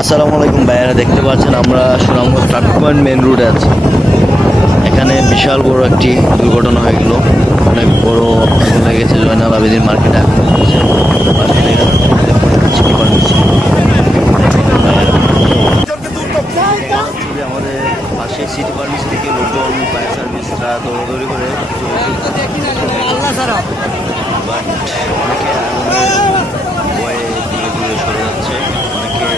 আসসালামু আলাইকুম ভাইয়ারা, দেখতে পাচ্ছেন আমরা সুনামগঞ্জ ট্রাফিক পয়েন্ট মেন রোডে আছি। এখানে বিশাল বড় একটি দুর্ঘটনা হয়ে গেল। অনেক বড় আগুন লেগেছে জয়নাল আবেদীন মার্কেটে আগুন লেগেছে। মার্কেটে সিটি ফার্মেসি আমাদের পাশে সিটি ফার্মেসি থেকে লোকজন ফায়ার সার্ভিসরা দৌড়াদৌড়ি করে কিছু বাট অনেকে আগুনের ভয়ে দূরে দূরে সরে যাচ্ছে। অনেকে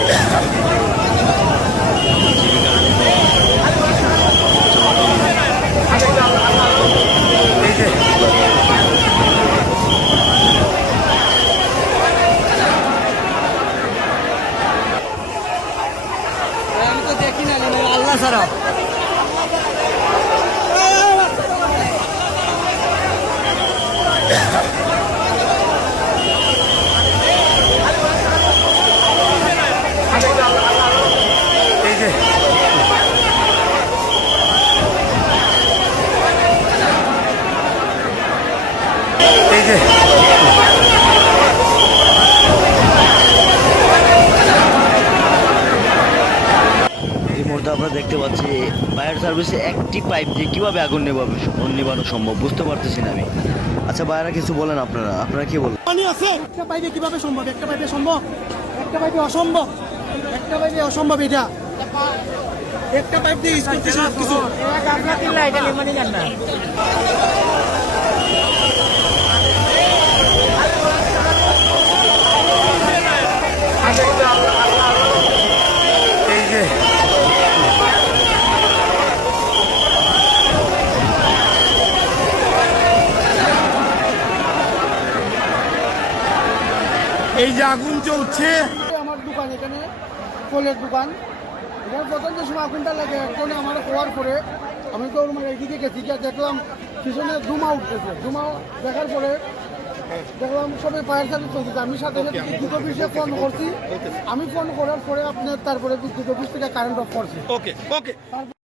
আমি তো দেখি না আল্লাহ ছাড়া। এই মুহূর্তে আমরা দেখতে পাচ্ছি ফায়ার সার্ভিসে একটি পাইপ দিয়ে কীভাবে আগুন নেভানো সম্ভব বুঝতে পারতেছি না আমি। আচ্ছা ভাইয়ারা কিছু বলেন, আপনারা কি বলেন? পানি আছে একটা পাইপে কিভাবে সম্ভব? একটা পাইপে সম্ভব, একটা পাইপে অসম্ভব, একটা পাইপে অসম্ভব। এটা একটা পাইপ দিয়ে ইউজ করতেছে কিছু। এই যে আগুন চলছে আমার দোকান, এখানে ফলের দোকান। এখানে প্রথম যে সময় আগুনটা লাগে একজনে আমার হওয়ার পরে আমি তো মানে এদিকে গেছি, গিয়ে দেখলাম পিছনে ধুমা উঠতেছে। ধুমা দেখার পরে দেখলাম সবাই ফায়ার সার্ভিস চলতেছে। আমি সাথে সাথে বিদ্যুৎ অফিসে ফোন করছি। আমি ফোন করার পরে আপনার তারপরে বিদ্যুৎ অফিস থেকে কারেন্ট অফ করছি।